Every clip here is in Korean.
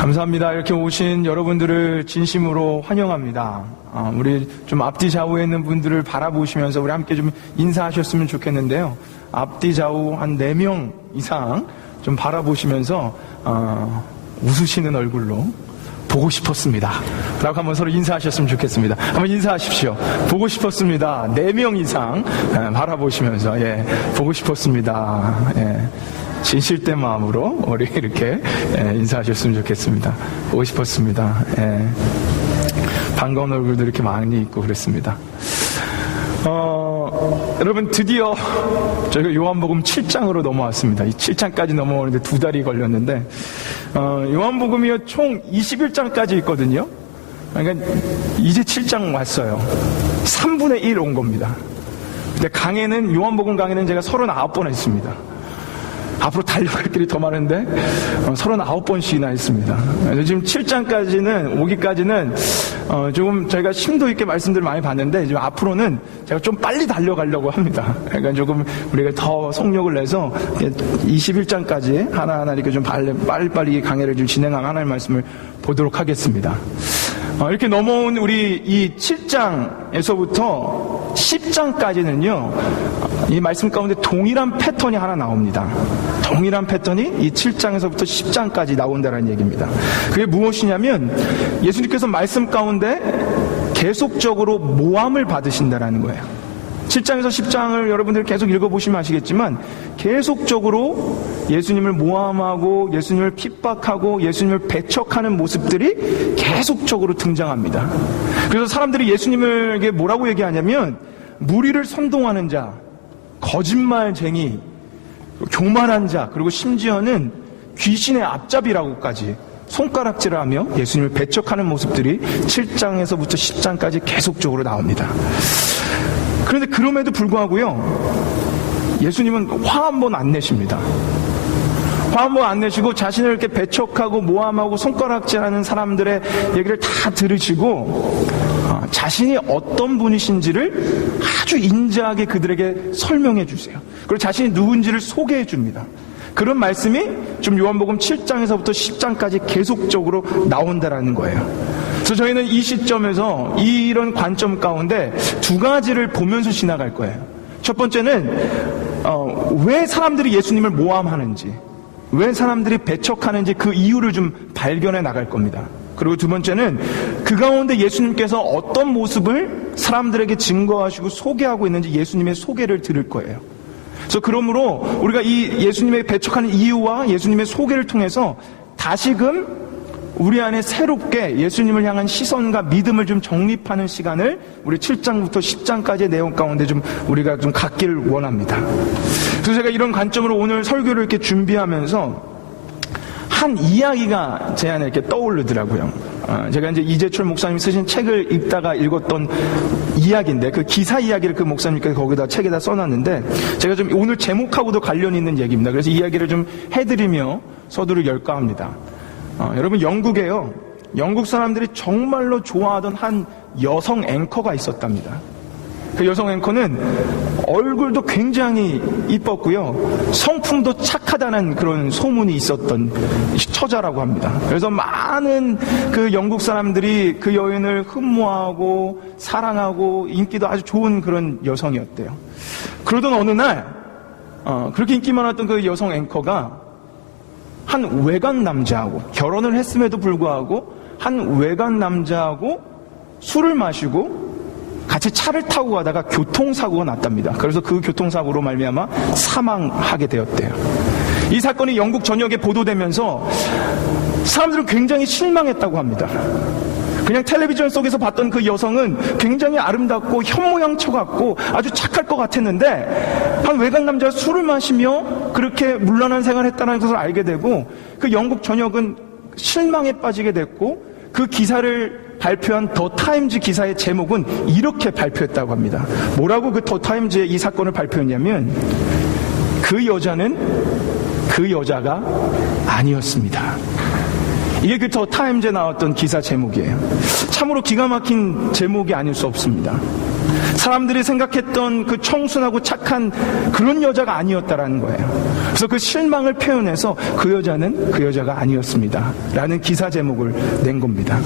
감사합니다. 이렇게 오신 여러분들을 진심으로 환영합니다. 우리 좀 앞뒤 좌우에 있는 분들을 바라보시면서 우리 함께 좀 인사하셨으면 좋겠는데요. 앞뒤 좌우 한 4명 이상 좀 바라보시면서 웃으시는 얼굴로 보고 싶었습니다 라고 한번 서로 인사하셨으면 좋겠습니다. 한번 인사하십시오. 보고 싶었습니다. 4명 이상 바라보시면서 보고 싶었습니다. 진실된 마음으로 우리 이렇게 인사하셨으면 좋겠습니다. 보고 싶었습니다. 반가운 얼굴도 이렇게 많이 있고 그랬습니다. 여러분, 드디어 저희가 요한복음 7장으로 넘어왔습니다. 이 7장까지 넘어오는데 2달이 걸렸는데, 요한복음이요, 총 21장까지 있거든요. 그러니까 이제 7장 왔어요. 3분의 1 온 겁니다. 근데 강해는, 요한복음 강해는 제가 39번 했습니다. 앞으로 달려갈 길이 더 많은데 39번씩이나 했습니다. 그래서 지금 7장까지는 오기까지는 조금 저희가 심도 있게 말씀들을 많이 봤는데, 지금 앞으로는 제가 좀 빨리 달려가려고 합니다. 그러니까 조금 우리가 더 속력을 내서 21장까지 하나하나 이렇게 좀 빨리빨리 강해를 좀 진행한 하나님의 말씀을 보도록 하겠습니다. 이렇게 넘어온 우리 이 7장에서부터 10장까지는요, 이 말씀 가운데 동일한 패턴이 하나 나옵니다. 동일한 패턴이 이 7장에서부터 10장까지 나온다는 얘기입니다. 그게 무엇이냐면, 예수님께서 말씀 가운데 계속적으로 모함을 받으신다는 거예요. 7장에서 10장을 여러분들 계속 읽어보시면 아시겠지만, 계속적으로 예수님을 모함하고 예수님을 핍박하고 예수님을 배척하는 모습들이 계속적으로 등장합니다. 그래서 사람들이 예수님에게 뭐라고 얘기하냐면, 무리를 선동하는 자, 거짓말쟁이, 교만한 자, 그리고 심지어는 귀신의 앞잡이라고까지 손가락질을 하며 예수님을 배척하는 모습들이 7장에서부터 10장까지 계속적으로 나옵니다. 그런데 그럼에도 불구하고요, 예수님은 화 한 번 안 내십니다. 화 한 번 안 내시고 자신을 이렇게 배척하고 모함하고 손가락질하는 사람들의 얘기를 다 들으시고 자신이 어떤 분이신지를 아주 인자하게 그들에게 설명해 주세요. 그리고 자신이 누군지를 소개해 줍니다. 그런 말씀이 좀 요한복음 7장에서부터 10장까지 계속적으로 나온다라는 거예요. 그래서 저희는 이 시점에서 이런 관점 가운데 2가지를 보면서 지나갈 거예요. 첫 번째는 왜 사람들이 예수님을 모함하는지, 왜 사람들이 배척하는지 그 이유를 좀 발견해 나갈 겁니다. 그리고 2번째는 그 가운데 예수님께서 어떤 모습을 사람들에게 증거하시고 소개하고 있는지 예수님의 소개를 들을 거예요. 그래서 그러므로 우리가 이 예수님의 배척하는 이유와 예수님의 소개를 통해서 다시금 우리 안에 새롭게 예수님을 향한 시선과 믿음을 좀 정립하는 시간을 우리 7장부터 10장까지의 내용 가운데 좀 우리가 좀 갖기를 원합니다. 그래서 제가 이런 관점으로 오늘 설교를 이렇게 준비하면서 한 이야기가 제 안에 이렇게 떠오르더라고요. 제가 이제 이재철 목사님이 쓰신 책을 읽다가 읽었던 이야기인데, 그 기사 이야기를 그 목사님께서 거기다 책에다 써놨는데, 제가 좀 오늘 제목하고도 관련이 있는 얘기입니다. 그래서 이야기를 좀 해드리며 서두를 열까 합니다. 여러분, 영국에요, 영국 사람들이 정말로 좋아하던 한 여성 앵커가 있었답니다. 그 여성 앵커는 얼굴도 굉장히 이뻤고요, 성품도 착하다는 그런 소문이 있었던 처자라고 합니다. 그래서 많은 그 영국 사람들이 그 여인을 흠모하고 사랑하고 인기도 아주 좋은 그런 여성이었대요. 그러던 어느 날 그렇게 인기 많았던 그 여성 앵커가 한 외간 남자하고, 결혼을 했음에도 불구하고 한 외간 남자하고 술을 마시고 같이 차를 타고 가다가 교통사고가 났답니다. 그래서 그 교통사고로 말미암아 사망하게 되었대요. 이 사건이 영국 전역에 보도되면서 사람들은 굉장히 실망했다고 합니다. 그냥 텔레비전 속에서 봤던 그 여성은 굉장히 아름답고 현모양처 같고 아주 착할 것 같았는데, 한 외간 남자가 술을 마시며 그렇게 문란한 생활을 했다는 것을 알게 되고, 그 영국 전역은 실망에 빠지게 됐고, 그 기사를 발표한 더 타임즈 기사의 제목은 이렇게 발표했다고 합니다. 뭐라고 그 더 타임즈에 이 사건을 발표했냐면, 그 여자는 그 여자가 아니었습니다. 이게 그 더 타임즈에 나왔던 기사 제목이에요. 참으로 기가 막힌 제목이 아닐 수 없습니다. 사람들이 생각했던 그 청순하고 착한 그런 여자가 아니었다라는 거예요. 그래서 그 실망을 표현해서 그 여자는 그 여자가 아니었습니다 라는 기사 제목을 낸 겁니다.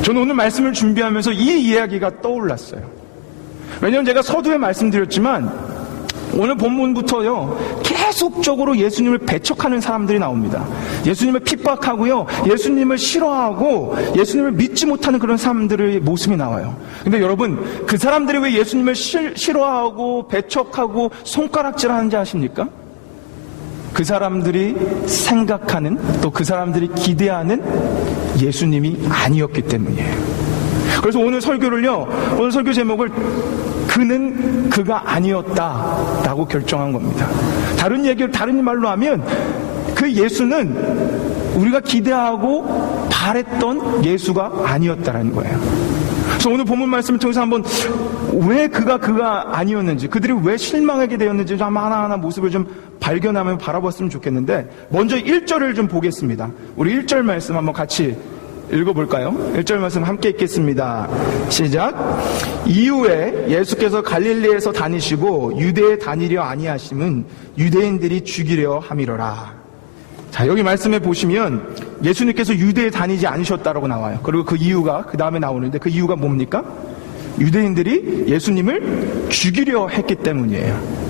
저는 오늘 말씀을 준비하면서 이 이야기가 떠올랐어요. 왜냐하면 제가 서두에 말씀드렸지만 오늘 본문부터요 계속적으로 예수님을 배척하는 사람들이 나옵니다. 예수님을 핍박하고요, 예수님을 싫어하고 예수님을 믿지 못하는 그런 사람들의 모습이 나와요. 근데 여러분, 그 사람들이 왜 예수님을 싫어하고 배척하고 손가락질하는지 아십니까? 그 사람들이 생각하는, 또 그 사람들이 기대하는 예수님이 아니었기 때문이에요. 그래서 오늘 설교 제목을 그는 그가 아니었다라고 결정한 겁니다. 다른 말로 하면 그 예수는 우리가 기대하고 바랬던 예수가 아니었다라는 거예요. 그래서 오늘 본문 말씀을 통해서 한번 왜 그가 아니었는지, 그들이 왜 실망하게 되었는지 좀 하나하나 모습을 좀 발견하며 바라봤으면 좋겠는데, 먼저 1절을 좀 보겠습니다. 우리 1절 말씀 한번 같이 읽어볼까요? 1절 말씀 함께 읽겠습니다. 시작. 이후에 예수께서 갈릴리에서 다니시고 유대에 다니려 아니하심은 유대인들이 죽이려 함이로라. 자, 여기 말씀에 보시면 예수님께서 유대에 다니지 않으셨다라고 나와요. 그리고 그 이유가 그 다음에 나오는데, 그 이유가 뭡니까? 유대인들이 예수님을 죽이려 했기 때문이에요.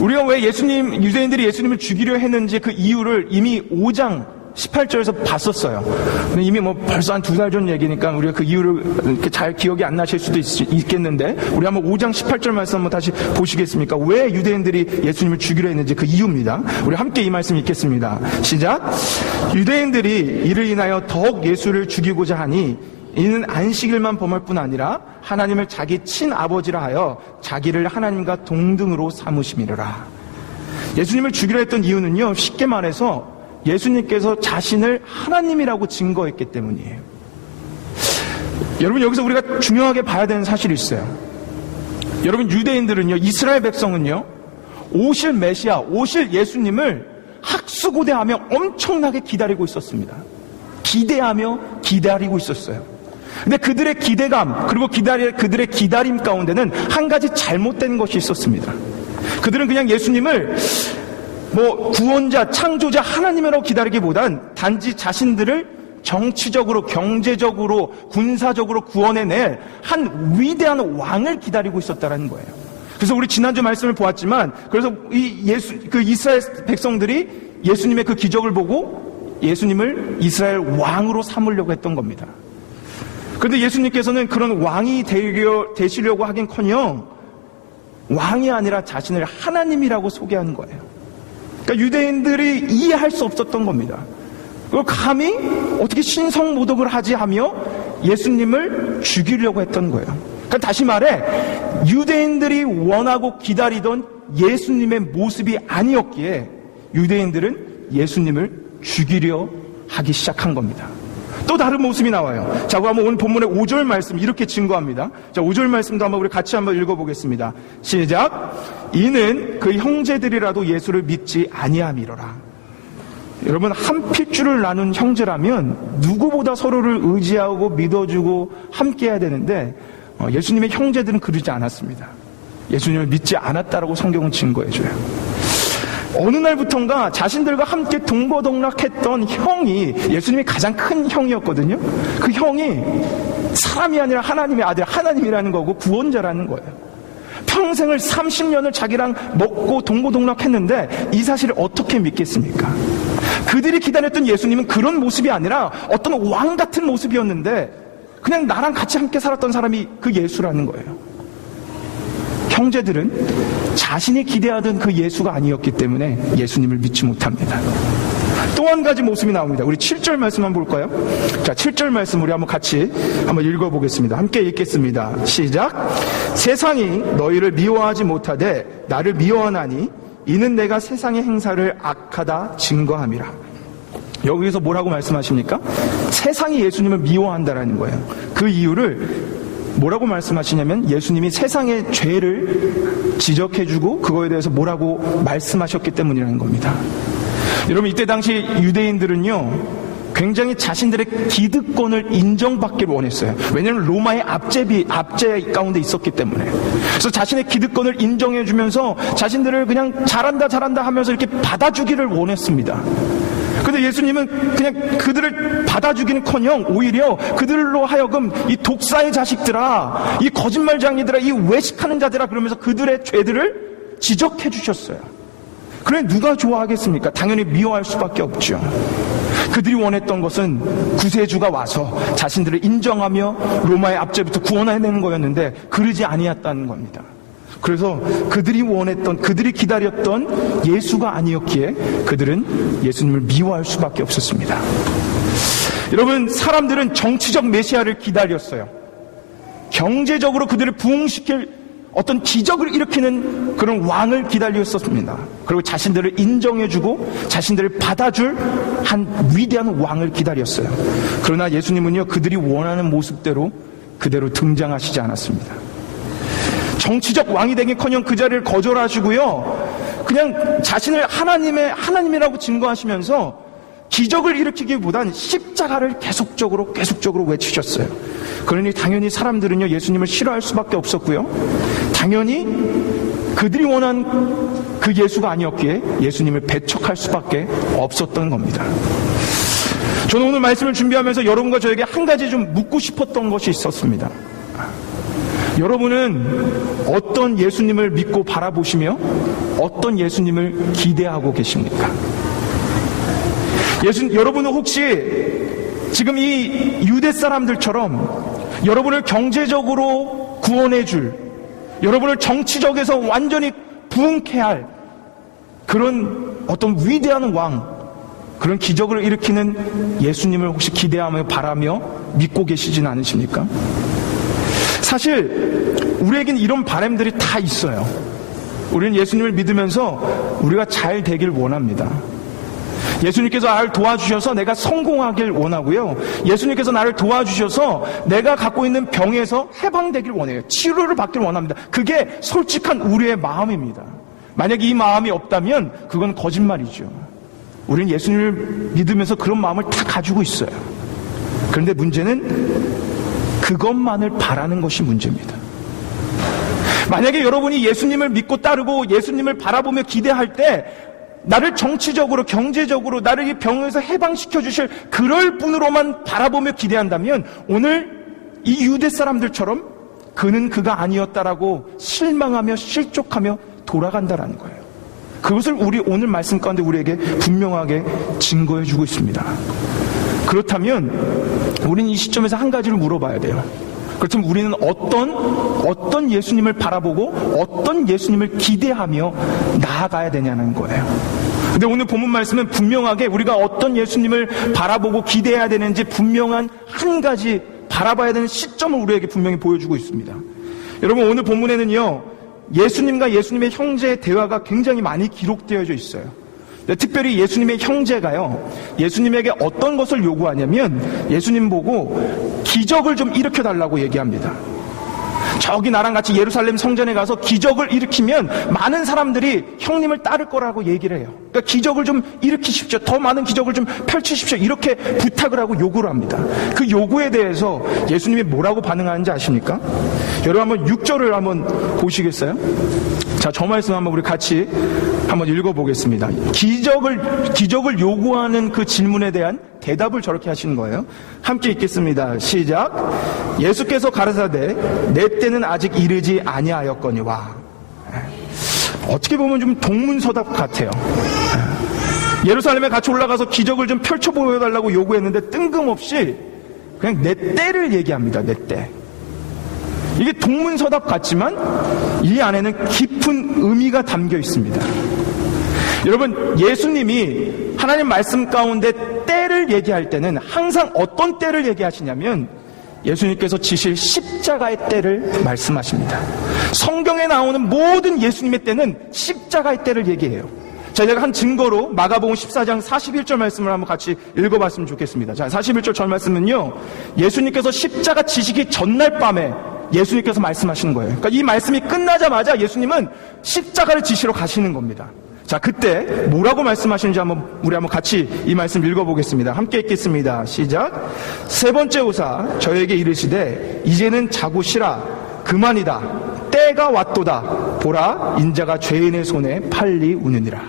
우리가 왜 유대인들이 예수님을 죽이려 했는지 그 이유를 이미 5장 18절에서 봤었어요. 근데 이미 벌써 한 2달 전 얘기니까 우리가 그 이유를 이렇게 잘 기억이 안 나실 수도 있겠는데, 우리 한번 5장 18절 말씀 한번 다시 보시겠습니까? 왜 유대인들이 예수님을 죽이려 했는지 그 이유입니다. 우리 함께 이 말씀 읽겠습니다. 시작. 유대인들이 이를 인하여 더욱 예수를 죽이고자 하니 이는 안식일만 범할 뿐 아니라 하나님을 자기 친아버지라 하여 자기를 하나님과 동등으로 삼으심이로라. 예수님을 죽이려 했던 이유는요, 쉽게 말해서 예수님께서 자신을 하나님이라고 증거했기 때문이에요. 여러분, 여기서 우리가 중요하게 봐야 되는 사실이 있어요. 여러분, 유대인들은요, 이스라엘 백성은요, 오실 메시아, 오실 예수님을 학수고대하며 엄청나게 기다리고 있었습니다. 기대하며 기다리고 있었어요. 근데 그들의 기대감, 그리고 그들의 기다림 가운데는 한 가지 잘못된 것이 있었습니다. 그들은 그냥 예수님을 구원자, 창조자 하나님이라고 기다리기보단 단지 자신들을 정치적으로, 경제적으로, 군사적으로 구원해낼 한 위대한 왕을 기다리고 있었다는 거예요. 그래서 우리 지난주 말씀을 보았지만, 그래서 그 이스라엘 백성들이 예수님의 그 기적을 보고 예수님을 이스라엘 왕으로 삼으려고 했던 겁니다. 그런데 예수님께서는 그런 왕이 되시려고 하긴커녕 왕이 아니라 자신을 하나님이라고 소개하는 거예요. 그러니까 유대인들이 이해할 수 없었던 겁니다. 그리고 감히 어떻게 신성모독을 하지 하며 예수님을 죽이려고 했던 거예요. 그러니까 다시 말해, 유대인들이 원하고 기다리던 예수님의 모습이 아니었기에 유대인들은 예수님을 죽이려 하기 시작한 겁니다. 또 다른 모습이 나와요. 자, 한번 오늘 본문의 5절 말씀 이렇게 증거합니다. 자, 5절 말씀도 한번 우리 같이 한번 읽어보겠습니다. 시작. 이는 그 형제들이라도 예수를 믿지 아니함이로라. 여러분, 한 핏줄을 나눈 형제라면 누구보다 서로를 의지하고 믿어주고 함께해야 되는데, 예수님의 형제들은 그러지 않았습니다. 예수님을 믿지 않았다라고 성경은 증거해줘요. 어느 날부턴가 자신들과 함께 동거동락했던 형이, 예수님이 가장 큰 형이었거든요. 그 형이 사람이 아니라 하나님의 아들, 하나님이라는 거고 구원자라는 거예요. 평생을 30년을 자기랑 먹고 동거동락했는데 이 사실을 어떻게 믿겠습니까? 그들이 기다렸던 예수님은 그런 모습이 아니라 어떤 왕 같은 모습이었는데, 그냥 나랑 같이 함께 살았던 사람이 그 예수라는 거예요. 형제들은 자신이 기대하던 그 예수가 아니었기 때문에 예수님을 믿지 못합니다. 또 한 가지 모습이 나옵니다. 우리 7절 말씀 한번 볼까요? 자, 7절 말씀 우리 한번 같이 한번 읽어보겠습니다. 함께 읽겠습니다. 시작. 세상이 너희를 미워하지 못하되 나를 미워하나니 이는 내가 세상의 행사를 악하다 증거함이라. 여기서 뭐라고 말씀하십니까? 세상이 예수님을 미워한다라는 거예요. 그 이유를 뭐라고 말씀하시냐면, 예수님이 세상의 죄를 지적해주고 그거에 대해서 뭐라고 말씀하셨기 때문이라는 겁니다. 여러분, 이때 당시 유대인들은요, 굉장히 자신들의 기득권을 인정받기를 원했어요. 왜냐하면 로마의 압제 가운데 있었기 때문에. 그래서 자신의 기득권을 인정해주면서 자신들을 그냥 잘한다 하면서 이렇게 받아주기를 원했습니다. 근데 예수님은 그냥 그들을 받아주기는커녕 오히려 그들로 하여금 이 독사의 자식들아, 이 거짓말쟁이들아, 이 외식하는 자들아 그러면서 그들의 죄들을 지적해 주셨어요. 그래 누가 좋아하겠습니까? 당연히 미워할 수밖에 없죠. 그들이 원했던 것은 구세주가 와서 자신들을 인정하며 로마의 압제부터 구원해내는 거였는데 그러지 아니었다는 겁니다. 그래서 그들이 원했던, 그들이 기다렸던 예수가 아니었기에 그들은 예수님을 미워할 수밖에 없었습니다. 여러분, 사람들은 정치적 메시아를 기다렸어요. 경제적으로 그들을 부흥시킬 어떤 기적을 일으키는 그런 왕을 기다렸었습니다. 그리고 자신들을 인정해주고 자신들을 받아줄 한 위대한 왕을 기다렸어요. 그러나 예수님은요, 그들이 원하는 모습대로 그대로 등장하시지 않았습니다. 정치적 왕이 되기커녕 그 자리를 거절하시고요, 그냥 자신을 하나님이라고 증거하시면서 기적을 일으키기보단 십자가를 계속적으로 외치셨어요. 그러니 당연히 사람들은요, 예수님을 싫어할 수밖에 없었고요, 당연히 그들이 원한 그 예수가 아니었기에 예수님을 배척할 수밖에 없었던 겁니다. 저는 오늘 말씀을 준비하면서 여러분과 저에게 한 가지 좀 묻고 싶었던 것이 있었습니다. 여러분은 어떤 예수님을 믿고 바라보시며 어떤 예수님을 기대하고 계십니까? 여러분은 혹시 지금 이 유대 사람들처럼 여러분을 경제적으로 구원해줄, 여러분을 정치적에서 완전히 부흥케 할 그런 어떤 위대한 왕, 그런 기적을 일으키는 예수님을 혹시 기대하며 바라며 믿고 계시진 않으십니까? 사실 우리에겐 이런 바람들이 다 있어요. 우리는 예수님을 믿으면서 우리가 잘 되길 원합니다. 예수님께서 나를 도와주셔서 내가 성공하길 원하고요, 예수님께서 나를 도와주셔서 내가 갖고 있는 병에서 해방되길 원해요. 치료를 받길 원합니다. 그게 솔직한 우리의 마음입니다. 만약에 이 마음이 없다면 그건 거짓말이죠. 우리는 예수님을 믿으면서 그런 마음을 다 가지고 있어요. 그런데 문제는 그것만을 바라는 것이 문제입니다. 만약에 여러분이 예수님을 믿고 따르고 예수님을 바라보며 기대할 때 나를 정치적으로, 경제적으로 나를 이 병에서 해방시켜 주실 그럴 분으로만 바라보며 기대한다면 오늘 이 유대 사람들처럼 그는 그가 아니었다라고 실망하며 실족하며 돌아간다라는 거예요. 그것을 우리 오늘 말씀 가운데 우리에게 분명하게 증거해 주고 있습니다. 그렇다면 우리는 이 시점에서 한 가지를 물어봐야 돼요. 그렇다면 우리는 어떤 예수님을 바라보고 어떤 예수님을 기대하며 나아가야 되냐는 거예요. 근데 오늘 본문 말씀은 분명하게 우리가 어떤 예수님을 바라보고 기대해야 되는지 분명한 한 가지 바라봐야 되는 시점을 우리에게 분명히 보여주고 있습니다. 여러분, 오늘 본문에는요, 예수님과 예수님의 형제의 대화가 굉장히 많이 기록되어져 있어요. 특별히 예수님의 형제가요, 예수님에게 어떤 것을 요구하냐면 예수님 보고 기적을 좀 일으켜달라고 얘기합니다. 저기 나랑 같이 예루살렘 성전에 가서 기적을 일으키면 많은 사람들이 형님을 따를 거라고 얘기를 해요. 그러니까 기적을 좀 일으키십시오, 더 많은 기적을 좀 펼치십시오, 이렇게 부탁을 하고 요구를 합니다. 그 요구에 대해서 예수님이 뭐라고 반응하는지 아십니까? 여러분 한번 6절을 한번 보시겠어요? 자, 저 말씀 한번 우리 같이 한번 읽어보겠습니다. 기적을 요구하는 그 질문에 대한 대답을 저렇게 하시는 거예요. 함께 읽겠습니다. 시작. 예수께서 가라사대 내 때는 아직 이르지 아니하였거니와. 어떻게 보면 좀 동문서답 같아요. 예루살렘에 같이 올라가서 기적을 좀 펼쳐 보여달라고 요구했는데 뜬금없이 그냥 내 때를 얘기합니다. 내 때. 이게 동문서답 같지만 이 안에는 깊은 의미가 담겨 있습니다. 여러분, 예수님이 하나님 말씀 가운데 때를 얘기할 때는 항상 어떤 때를 얘기하시냐면 예수님께서 지실 십자가의 때를 말씀하십니다. 성경에 나오는 모든 예수님의 때는 십자가의 때를 얘기해요. 자, 제가 한 증거로 마가복음 14장 41절 말씀을 한번 같이 읽어봤으면 좋겠습니다. 자, 41절 절 말씀은요, 예수님께서 십자가 지시기 전날 밤에 예수님께서 말씀하시는 거예요. 그러니까 이 말씀이 끝나자마자 예수님은 십자가를 지시러 가시는 겁니다. 자, 그때 뭐라고 말씀하시는지 우리 한번 같이 이 말씀 읽어보겠습니다. 함께 읽겠습니다. 시작. 세 번째 오사 저에게 이르시되 이제는 자고 쉬라. 그만이다. 때가 왔도다. 보라, 인자가 죄인의 손에 팔리 우느니라.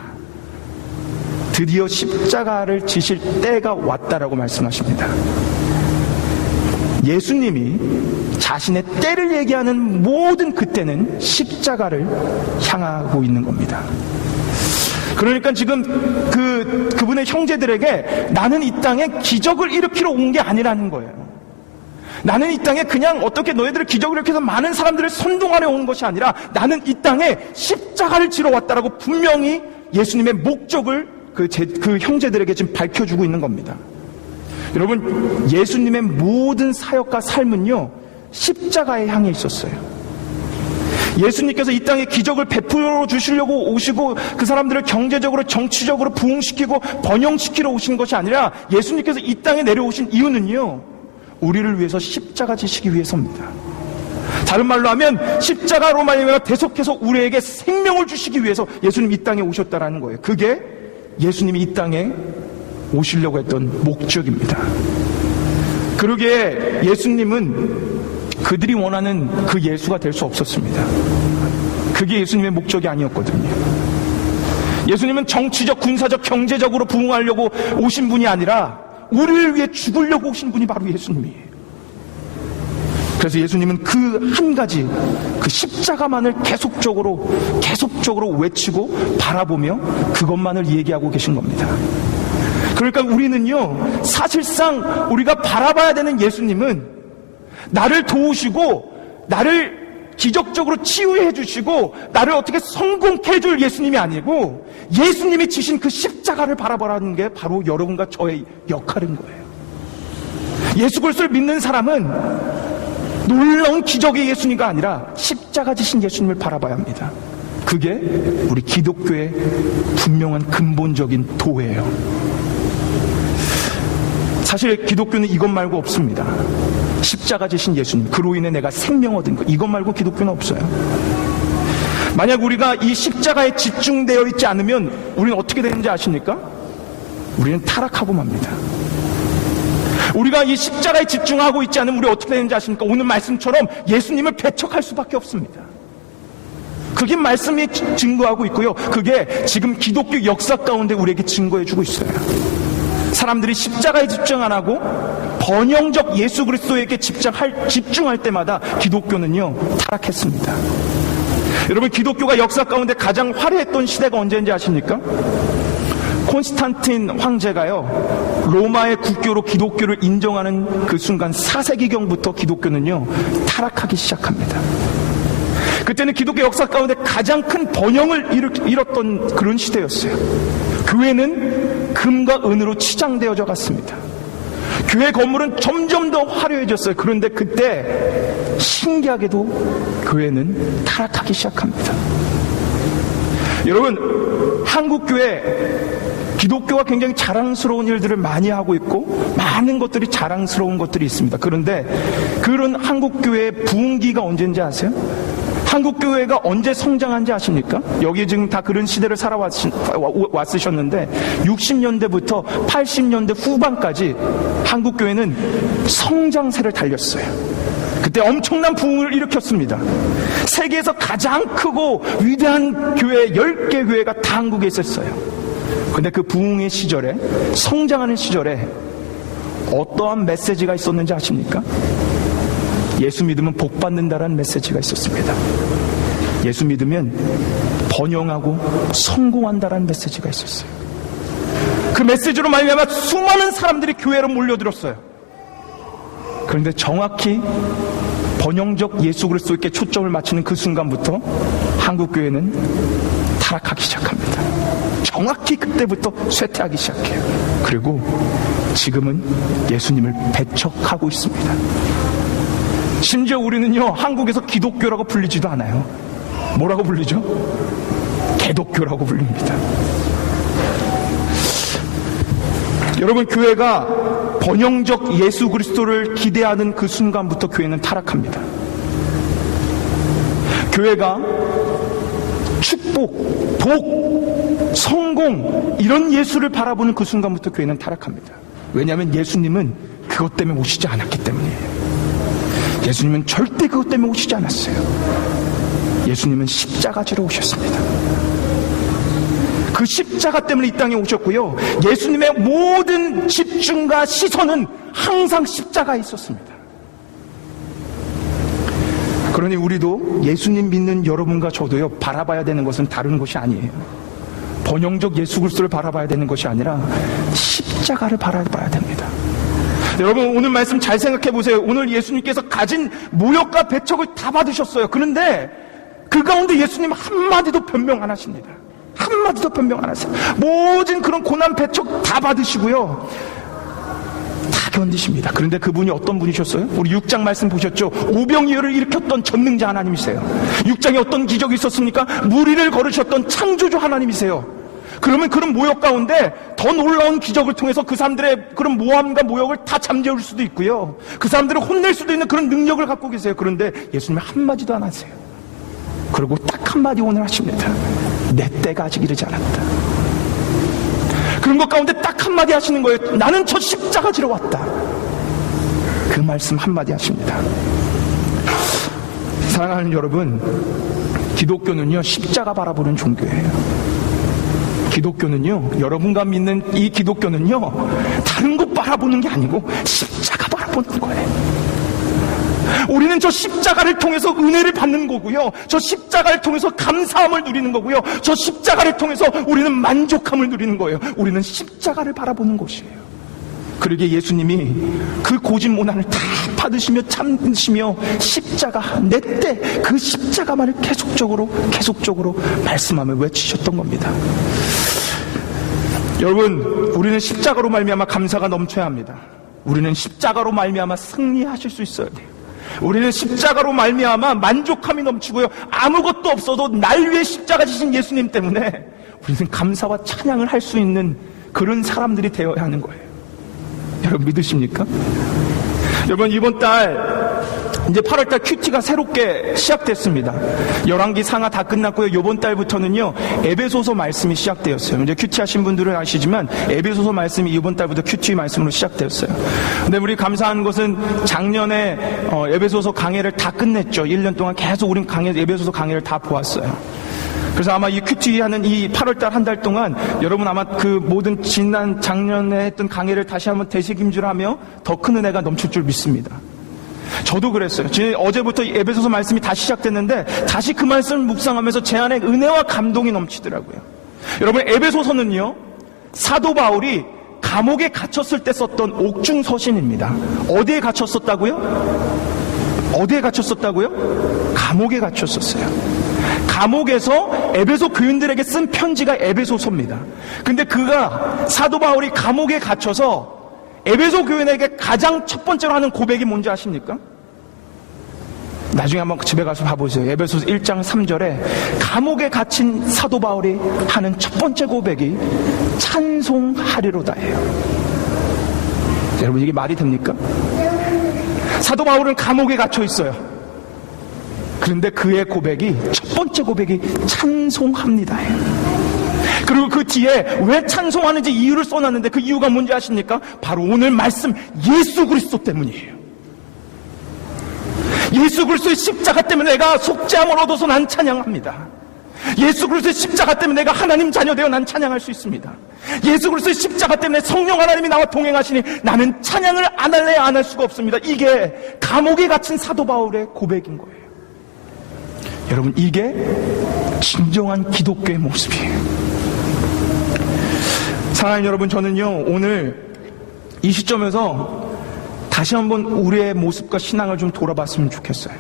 드디어 십자가를 지실 때가 왔다라고 말씀하십니다. 예수님이 자신의 때를 얘기하는 모든 그때는 십자가를 향하고 있는 겁니다. 그러니까 지금 그분의 형제들에게 나는 이 땅에 기적을 일으키러 온 게 아니라는 거예요. 나는 이 땅에 그냥 어떻게 너희들을 기적을 일으켜서 많은 사람들을 선동하려 온 것이 아니라 나는 이 땅에 십자가를 지러 왔다라고 분명히 예수님의 목적을 그 형제들에게 지금 밝혀주고 있는 겁니다. 여러분, 예수님의 모든 사역과 삶은요, 십자가에 향해 있었어요. 예수님께서 이 땅에 기적을 베풀어 주시려고 오시고 그 사람들을 경제적으로 정치적으로 부흥시키고 번영시키러 오신 것이 아니라 예수님께서 이 땅에 내려오신 이유는요, 우리를 위해서 십자가 지시기 위해서입니다. 다른 말로 하면 십자가로 말미암아 계속해서 우리에게 생명을 주시기 위해서 예수님이 이 땅에 오셨다라는 거예요. 그게 예수님이 이 땅에 오시려고 했던 목적입니다. 그러기에 예수님은 그들이 원하는 그 예수가 될 수 없었습니다. 그게 예수님의 목적이 아니었거든요. 예수님은 정치적, 군사적, 경제적으로 부흥하려고 오신 분이 아니라 우리를 위해 죽으려고 오신 분이 바로 예수님이에요. 그래서 예수님은 그 한 가지, 그 십자가만을 계속적으로 외치고 바라보며 그것만을 얘기하고 계신 겁니다. 그러니까 우리는요, 사실상 우리가 바라봐야 되는 예수님은 나를 도우시고 나를 기적적으로 치유해 주시고 나를 어떻게 성공케 해줄 예수님이 아니고 예수님이 지신 그 십자가를 바라보라는 게 바로 여러분과 저의 역할인 거예요. 예수 그리스도를 믿는 사람은 놀라운 기적의 예수님가 아니라 십자가 지신 예수님을 바라봐야 합니다. 그게 우리 기독교의 분명한 근본적인 도예요. 사실 기독교는 이것 말고 없습니다. 십자가 지신 예수님, 그로 인해 내가 생명 얻은 것, 이것 말고 기독교는 없어요. 만약 우리가 이 십자가에 집중되어 있지 않으면 우리는 어떻게 되는지 아십니까? 우리는 타락하고 맙니다. 우리가 이 십자가에 집중하고 있지 않으면 우리 어떻게 되는지 아십니까? 오늘 말씀처럼 예수님을 배척할 수밖에 없습니다. 그게 말씀이 증거하고 있고요. 그게 지금 기독교 역사 가운데 우리에게 증거해주고 있어요. 사람들이 십자가에 집중 안 하고 번영적 예수 그리스도에게 집중할 때마다 기독교는요, 타락했습니다. 여러분, 기독교가 역사 가운데 가장 화려했던 시대가 언제인지 아십니까? 콘스탄틴 황제가요, 로마의 국교로 기독교를 인정하는 그 순간 4세기경부터 기독교는요, 타락하기 시작합니다. 그때는 기독교 역사 가운데 가장 큰 번영을 이뤘던 그런 시대였어요. 교회는 금과 은으로 치장되어져 갔습니다. 교회 건물은 점점 더 화려해졌어요. 그런데 그때 신기하게도 교회는 타락하기 시작합니다. 여러분, 한국교회 기독교가 굉장히 자랑스러운 일들을 많이 하고 있고 많은 것들이 자랑스러운 것들이 있습니다. 그런데 그런 한국교회의 부흥기가 언제인지 아세요? 한국교회가 언제 성장한지 아십니까? 여기 지금 다 그런 시대를 살아왔으셨는데 60년대부터 80년대 후반까지 한국교회는 성장세를 달렸어요. 그때 엄청난 부흥을 일으켰습니다. 세계에서 가장 크고 위대한 교회 10개 교회가 다 한국에 있었어요. 근데 그 부흥의 시절에, 성장하는 시절에 어떠한 메시지가 있었는지 아십니까? 예수 믿으면 복 받는다라는 메시지가 있었습니다. 예수 믿으면 번영하고 성공한다라는 메시지가 있었어요. 그 메시지로 말미암아 수많은 사람들이 교회로 몰려들었어요. 그런데 정확히 번영적 예수 그리스도께 초점을 맞추는 그 순간부터 한국교회는 타락하기 시작합니다. 정확히 그때부터 쇠퇴하기 시작해요. 그리고 지금은 예수님을 배척하고 있습니다. 심지어 우리는요, 한국에서 기독교라고 불리지도 않아요. 뭐라고 불리죠? 개독교라고 불립니다. 여러분, 교회가 번영적 예수 그리스도를 기대하는 그 순간부터 교회는 타락합니다. 교회가 축복, 복, 성공, 이런 예수를 바라보는 그 순간부터 교회는 타락합니다. 왜냐하면 예수님은 그것 때문에 오시지 않았기 때문이에요. 예수님은 절대 그것 때문에 오시지 않았어요. 예수님은 십자가 지러 오셨습니다. 그 십자가 때문에 이 땅에 오셨고요, 예수님의 모든 집중과 시선은 항상 십자가에 있었습니다. 그러니 우리도 예수님 믿는 여러분과 저도요, 바라봐야 되는 것은 다른 것이 아니에요. 번영적 예수 그리스도를 바라봐야 되는 것이 아니라 십자가를 바라봐야 됩니다. 여러분, 오늘 말씀 잘 생각해 보세요. 오늘 예수님께서 가진 모욕과 배척을 다 받으셨어요. 그런데 그 가운데 예수님 한마디도 변명 안 하십니다. 한마디도 변명 안 하세요. 모든 그런 고난 배척 다 받으시고요, 다 견디십니다. 그런데 그분이 어떤 분이셨어요? 우리 6장 말씀 보셨죠? 오병이어를 일으켰던 전능자 하나님이세요. 6장에 어떤 기적이 있었습니까? 무리를 걸으셨던 창조주 하나님이세요. 그러면 그런 모욕 가운데 더 놀라운 기적을 통해서 그 사람들의 그런 모함과 모욕을 다 잠재울 수도 있고요, 그 사람들을 혼낼 수도 있는 그런 능력을 갖고 계세요. 그런데 예수님은 한마디도 안 하세요. 그리고 딱 한마디 오늘 하십니다. 내 때가 아직 이르지 않았다. 그런 것 가운데 딱 한마디 하시는 거예요. 나는 저 십자가 지러 왔다. 그 말씀 한마디 하십니다. 사랑하는 여러분, 기독교는요, 십자가 바라보는 종교예요. 기독교는요, 여러분과 믿는 이 기독교는요, 다른 것 바라보는 게 아니고 십자가 바라보는 거예요. 우리는 저 십자가를 통해서 은혜를 받는 거고요, 저 십자가를 통해서 감사함을 누리는 거고요, 저 십자가를 통해서 우리는 만족함을 누리는 거예요. 우리는 십자가를 바라보는 것이에요. 그러기에 예수님이 그 고집모난을 다 받으시며 참으시며 십자가, 내 때, 그 십자가만을 계속적으로 말씀하며 외치셨던 겁니다. 여러분, 우리는 십자가로 말미암아 감사가 넘쳐야 합니다. 우리는 십자가로 말미암아 승리하실 수 있어야 돼요. 우리는 십자가로 말미암아 만족함이 넘치고요, 아무것도 없어도 날 위해 십자가 지신 예수님 때문에 우리는 감사와 찬양을 할 수 있는 그런 사람들이 되어야 하는 거예요. 여러분, 믿으십니까? 여러분, 이번 달 이제 8월달 큐티가 새롭게 시작됐습니다. 열왕기 상하 다 끝났고요, 이번 달부터는요, 에베소서 말씀이 시작되었어요. 이제 큐티 하신 분들은 아시지만 에베소서 말씀이 이번 달부터 큐티 말씀으로 시작되었어요. 근데 우리 감사한 것은 작년에 에베소서 강해를 다 끝냈죠. 1년 동안 계속 우린 에베소서 강해를 다 보았어요. 그래서 아마 이 큐티 하는 이 8월달 한 달 동안 여러분 아마 그 모든 지난 작년에 했던 강해를 다시 한번 되새김질하며 더 큰 은혜가 넘칠 줄 믿습니다. 저도 그랬어요. 어제부터 에베소서 말씀이 다시 시작됐는데 다시 그 말씀을 묵상하면서 제 안에 은혜와 감동이 넘치더라고요. 여러분, 에베소서는요, 사도 바울이 감옥에 갇혔을 때 썼던 옥중 서신입니다. 어디에 갇혔었다고요? 어디에 갇혔었다고요? 감옥에 갇혔었어요. 감옥에서 에베소 교인들에게 쓴 편지가 에베소서입니다. 근데 그가, 사도 바울이 감옥에 갇혀서 에베소 교인에게 가장 첫 번째로 하는 고백이 뭔지 아십니까? 나중에 한번 집에 가서 봐보세요. 에베소서 1장 3절에 감옥에 갇힌 사도 바울이 하는 첫 번째 고백이 찬송하리로다예요. 여러분, 이게 말이 됩니까? 사도 바울은 감옥에 갇혀 있어요. 그런데 그의 고백이, 첫 번째 고백이 찬송합니다예요. 그리고 그 뒤에 왜 찬송하는지 이유를 써놨는데 그 이유가 뭔지 아십니까? 바로 오늘 말씀 예수 그리스도 때문이에요. 예수 그리스도의 십자가 때문에 내가 속죄함을 얻어서 난 찬양합니다. 예수 그리스도의 십자가 때문에 내가 하나님 자녀 되어 난 찬양할 수 있습니다. 예수 그리스도의 십자가 때문에 성령 하나님이 나와 동행하시니 나는 찬양을 안 할래야 안 할 수가 없습니다. 이게 감옥에 갇힌 사도 바울의 고백인 거예요. 여러분, 이게 진정한 기독교의 모습이에요. 사랑하는 여러분, 저는요, 오늘 이 시점에서 다시 한번 우리의 모습과 신앙을 좀 돌아봤으면 좋겠어요.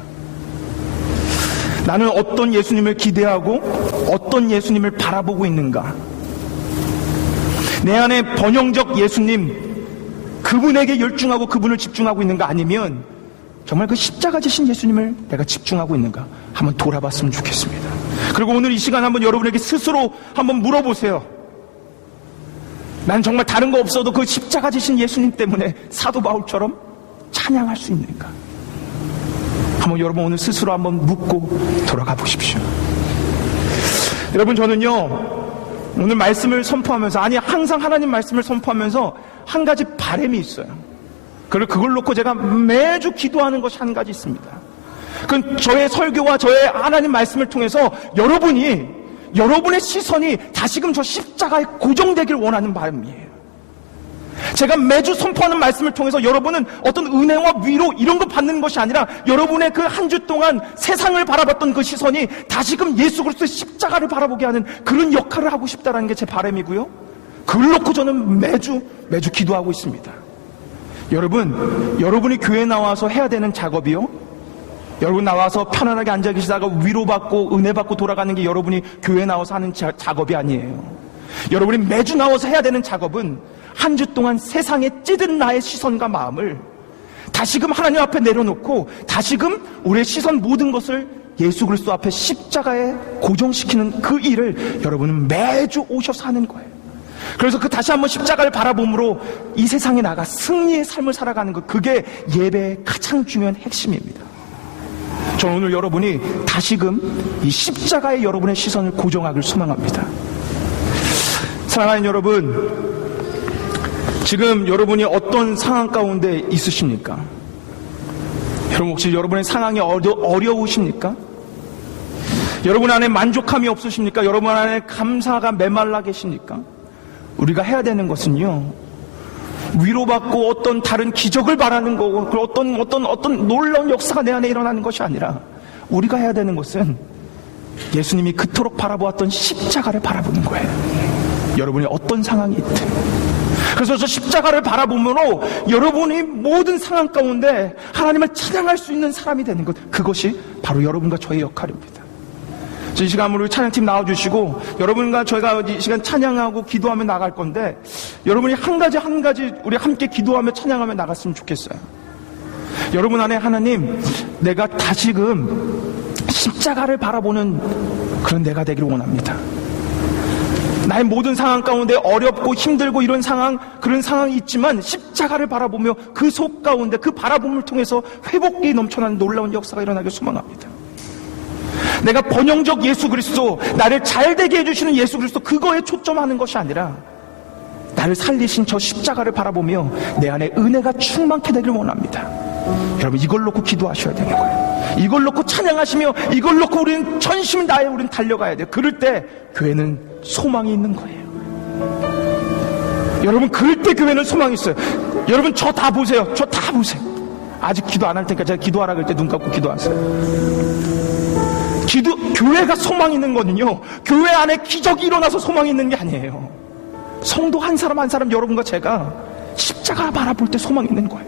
나는 어떤 예수님을 기대하고 어떤 예수님을 바라보고 있는가? 내 안에 번영적 예수님, 그분에게 열중하고 그분을 집중하고 있는가? 아니면 정말 그 십자가 지신 예수님을 내가 집중하고 있는가? 한번 돌아봤으면 좋겠습니다. 그리고 오늘 이 시간 한번 여러분에게 스스로 한번 물어보세요. 난 정말 다른 거 없어도 그 십자가 지신 예수님 때문에 사도 바울처럼 찬양할 수 있는가? 한번 여러분 오늘 스스로 한번 묻고 돌아가 보십시오. 여러분, 저는요, 오늘 말씀을 선포하면서, 아니 항상 하나님 말씀을 선포하면서 한 가지 바람이 있어요. 그걸 놓고 제가 매주 기도하는 것이 한 가지 있습니다. 그건 저의 설교와 저의 하나님 말씀을 통해서 여러분의 시선이 다시금 저 십자가에 고정되길 원하는 바람이에요. 제가 매주 선포하는 말씀을 통해서 여러분은 어떤 은혜와 위로 이런 거 받는 것이 아니라 여러분의 그 한 주 동안 세상을 바라봤던 그 시선이 다시금 예수 그리스도의 십자가를 바라보게 하는 그런 역할을 하고 싶다는 게 제 바람이고요. 그걸 놓고 저는 매주 기도하고 있습니다. 여러분이 교회에 나와서 해야 되는 작업이요, 여러분 나와서 편안하게 앉아 계시다가 위로받고 은혜받고 돌아가는 게 여러분이 교회에 나와서 하는 작업이 아니에요. 여러분이 매주 나와서 해야 되는 작업은 한 주 동안 세상에 찌든 나의 시선과 마음을 다시금 하나님 앞에 내려놓고 다시금 우리의 시선 모든 것을 예수 그리스도 앞에 십자가에 고정시키는 그 일을 여러분은 매주 오셔서 하는 거예요. 그래서 그 다시 한번 십자가를 바라봄으로 이 세상에 나가 승리의 삶을 살아가는 것, 그게 예배의 가장 중요한 핵심입니다. 저는 오늘 여러분이 다시금 이 십자가에 여러분의 시선을 고정하길 소망합니다. 사랑하는 여러분, 지금 여러분이 어떤 상황 가운데 있으십니까? 여러분 혹시 여러분의 상황이 어려우십니까? 여러분 안에 만족함이 없으십니까? 여러분 안에 감사가 메말라 계십니까? 우리가 해야 되는 것은요, 위로받고 어떤 다른 기적을 바라는 거고 어떤 놀라운 역사가 내 안에 일어나는 것이 아니라 우리가 해야 되는 것은 예수님이 그토록 바라보았던 십자가를 바라보는 거예요. 여러분이 어떤 상황이 있든. 그래서 저 십자가를 바라보므로 여러분이 모든 상황 가운데 하나님을 찬양할 수 있는 사람이 되는 것, 그것이 바로 여러분과 저의 역할입니다. 이 시간 우리 찬양팀 나와주시고 여러분과 저희가 이 시간 찬양하고 기도하며 나갈 건데, 여러분이 한 가지 우리 함께 기도하며 찬양하며 나갔으면 좋겠어요. 여러분 안에 하나님, 내가 다시금 십자가를 바라보는 그런 내가 되기를 원합니다. 나의 모든 상황 가운데 어렵고 힘들고 그런 상황이 있지만 십자가를 바라보며 그 속 가운데 그 바라봄을 통해서 회복이 넘쳐나는 놀라운 역사가 일어나길 소망합니다. 내가 번영적 예수 그리스도, 나를 잘되게 해주시는 예수 그리스도, 그거에 초점하는 것이 아니라 나를 살리신 저 십자가를 바라보며 내 안에 은혜가 충만케 되길 원합니다. 여러분 이걸 놓고 기도하셔야 되는 거예요. 이걸 놓고 찬양하시며 이걸 놓고 우리는 전심을 다해 우리는 달려가야 돼요. 그럴 때 교회는 소망이 있는 거예요. 여러분 그럴 때 교회는 소망이 있어요. 여러분 저 다 보세요. 저 다 보세요. 아직 기도 안 할 테니까 제가 기도하라 그럴 때 눈 감고 기도하세요. 교회가 소망 있는 거는요, 교회 안에 기적이 일어나서 소망이 있는 게 아니에요. 성도 한 사람 한 사람, 여러분과 제가 십자가 바라볼 때 소망이 있는 거예요.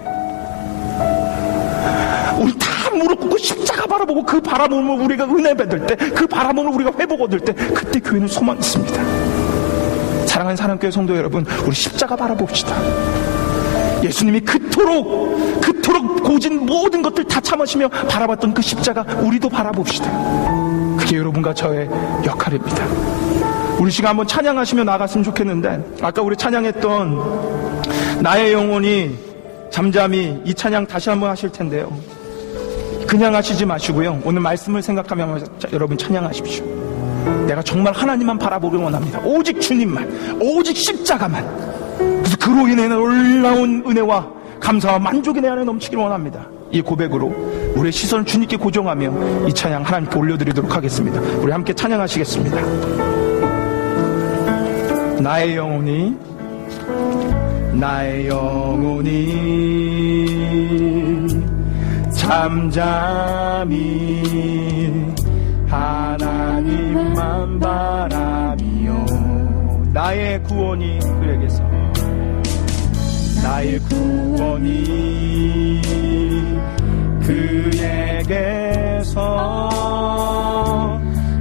우리 다 무릎 꿇고 십자가 바라보고 그 바라보면 우리가 은혜 받을 때, 그 바라보면 우리가 회복 얻을 때, 그때 교회는 소망이 있습니다. 사랑하는 사랑교회 성도 여러분, 우리 십자가 바라봅시다. 예수님이 그토록 고진 모든 것들 다 참으시며 바라봤던 그 십자가 우리도 바라봅시다. 그게 여러분과 저의 역할입니다. 우리 시간 한번 찬양하시며 나갔으면 좋겠는데, 아까 우리 찬양했던 나의 영혼이 잠잠히, 이 찬양 다시 한번 하실 텐데요, 그냥 하시지 마시고요, 오늘 말씀을 생각하며 여러분 찬양하십시오. 내가 정말 하나님만 바라보길 원합니다. 오직 주님만, 오직 십자가만. 그래서 그로 인해 놀라운 은혜와 감사와 만족이 내 안에 넘치길 원합니다. 이 고백으로 우리의 시선을 주님께 고정하며 이 찬양 하나님께 올려드리도록 하겠습니다. 우리 함께 찬양하시겠습니다. 나의 영혼이 잠잠히 하나님만 바라며, 나의 구원이 그에게서, 나의 구원이 그에게서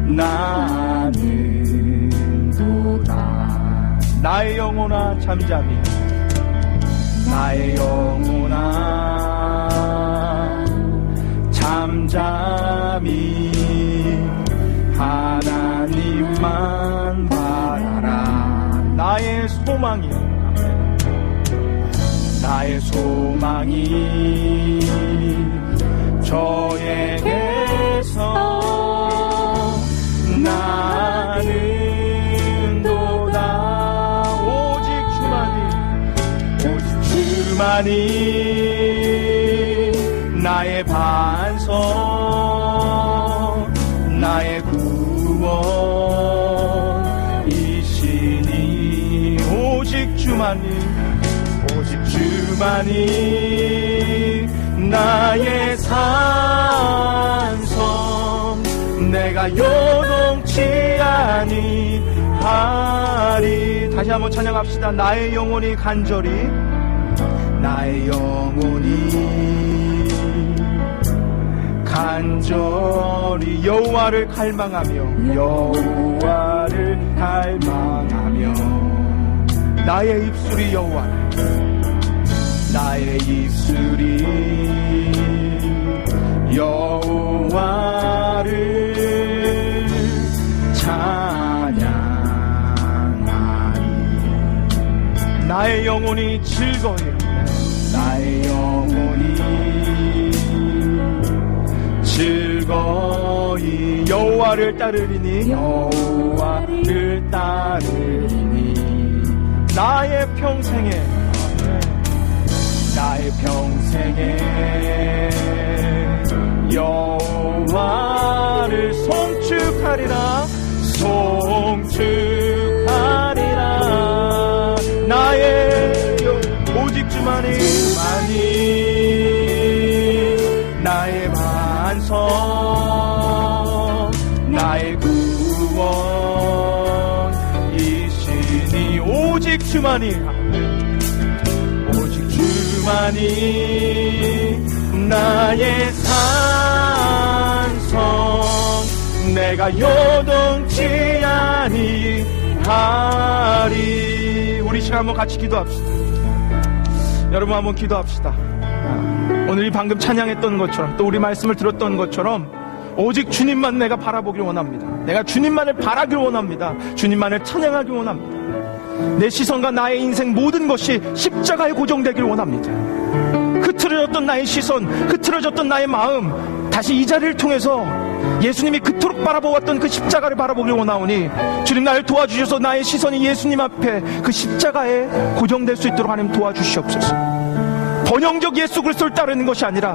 나는도다. 나의 영혼아 잠잠히, 나의 영혼아 잠잠히 하나님만 바라라. 나의 소망이, 나의 소망이 저에게서 나는도다. 주만이 나의 반석, 나의 구원이시니 오직 주만이 나의 산성, 내가 요동치 아니하리. 다시 한번 찬양합시다. 나의 영혼이 간절히, 나의 영혼이 간절히 여호와를 갈망하며, 여호와를 갈망하며, 나의 입술이 여호와를, 나의 입술이 여호와를 찬양하리. 나의 영혼이 즐거워요. 나의 영혼이 즐거이 여호와를 따르리니, 여호와를 따르리니 나의 평생에, 나의 평생에 여호와를 송축하리라, 송축하리라. 나의 오직 주만이 나의 반석, 나의 구원이시니 오직 주만이 나의 산성, 내가 요동치 아니하리. 우리 시간 한번 같이 기도합시다. 여러분 한번 기도합시다. 오늘 이 방금 찬양했던 것처럼, 또 우리 말씀을 들었던 것처럼 오직 주님만 내가 바라보길 원합니다. 내가 주님만을 바라길 원합니다. 주님만을 찬양하길 원합니다. 내 시선과 나의 인생 모든 것이 십자가에 고정되길 원합니다. 흐트러졌던 나의 시선, 흐트러졌던 나의 마음, 다시 이 자리를 통해서 예수님이 그토록 바라보았던 그 십자가를 바라보길 원하오니, 주님 나를 도와주셔서 나의 시선이 예수님 앞에 그 십자가에 고정될 수 있도록 하나님 도와주시옵소서. 번영적 예수 그리스도를 따르는 것이 아니라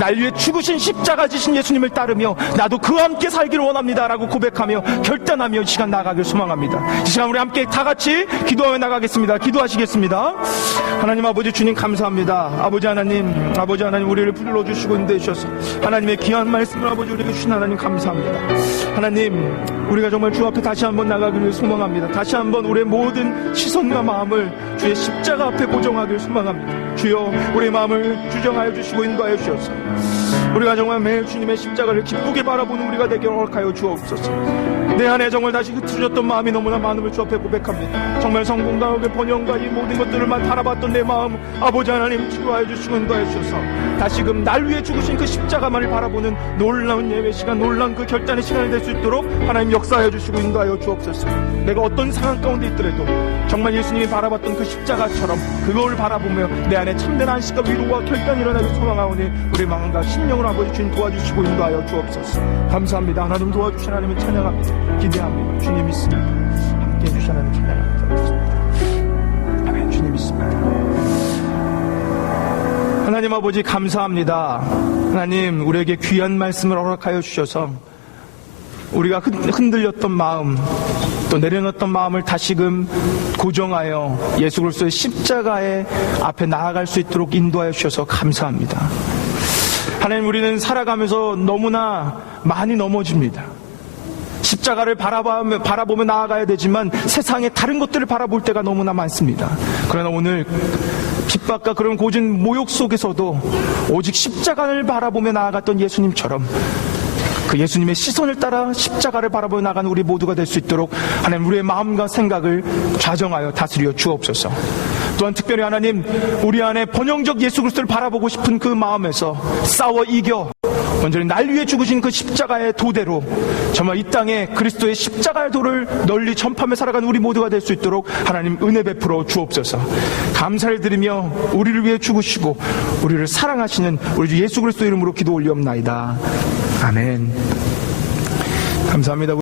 날 위해 죽으신 십자가 지신 예수님을 따르며 나도 그와 함께 살기를 원합니다라고 고백하며 결단하며 이 시간 나아가길 소망합니다. 이 시간 우리 함께 다 같이 기도하며 나가겠습니다. 기도하시겠습니다. 하나님 아버지 주님 감사합니다. 아버지 하나님 우리를 불러주시고 인도해주셔서 하나님의 귀한 말씀을 아버지 우리에게 주신 하나님 감사합니다. 하나님 우리가 정말 주 앞에 다시 한번 나가기를 소망합니다. 다시 한번 우리의 모든 시선과 마음을 주의 십자가 앞에 고정하기를 소망합니다. 주여 우리의 마음을 주정하여 주시고 인도하여 주셔서 우리가 정말 매일 주님의 십자가를 기쁘게 바라보는 우리가 되게 허락하여 주옵소서. 내 안에 정말 다시 흐트러졌던 마음이 너무나 많음을 주 앞에 고백합니다. 정말 성공과 번영과 이 모든 것들을만 바라봤던 내 마음 아버지 하나님 치료하여 주시고 인도하여 주셔서 다시금 날 위해 죽으신 그 십자가만을 바라보는 놀라운 예배 시간, 놀라운 그 결단의 시간이 될 수 있도록 하나님 역사하여 주시고 인도하여 주옵소서. 내가 어떤 상황 가운데 있더라도 정말 예수님이 바라봤던 그 십자가처럼 그걸 바라보며 내 안에 참된 안식과 위로와 결단이 일어나길 소망하오니 우리 마음과 심령을 아버지 주님 도와주시고 인도하여 주옵소서. 감사합니다. 하나님 도와주신 하나님을 찬양합니다. 기대합니다. 주님 있습니다. 함께해 주신 하나님 찬양합니다. 아멘. 주님 있습니다. 하나님 아버지 감사합니다. 하나님 우리에게 귀한 말씀을 허락하여 주셔서 우리가 흔들렸던 마음 또 내려놓았던 마음을 다시금 고정하여 예수 그리스도의 십자가의 앞에 나아갈 수 있도록 인도하여 주셔서 감사합니다. 하나님 우리는 살아가면서 너무나 많이 넘어집니다. 십자가를 바라보며 나아가야 되지만 세상의 다른 것들을 바라볼 때가 너무나 많습니다. 그러나 오늘 핍박과 그런 고진 모욕 속에서도 오직 십자가를 바라보며 나아갔던 예수님처럼 그 예수님의 시선을 따라 십자가를 바라보며 나가는 우리 모두가 될 수 있도록 하나님 우리의 마음과 생각을 좌정하여 다스려 주옵소서. 또한 특별히 하나님 우리 안에 번영적 예수 그리스도를 바라보고 싶은 그 마음에서 싸워 이겨 온전히 날 위해 죽으신 그 십자가의 도대로 정말 이 땅에 그리스도의 십자가의 도를 널리 전파하며 살아가는 우리 모두가 될 수 있도록 하나님 은혜 베풀어 주옵소서. 감사를 드리며 우리를 위해 죽으시고 우리를 사랑하시는 우리 주 예수 그리스도 이름으로 기도 올리옵나이다. 아멘. 감사합니다.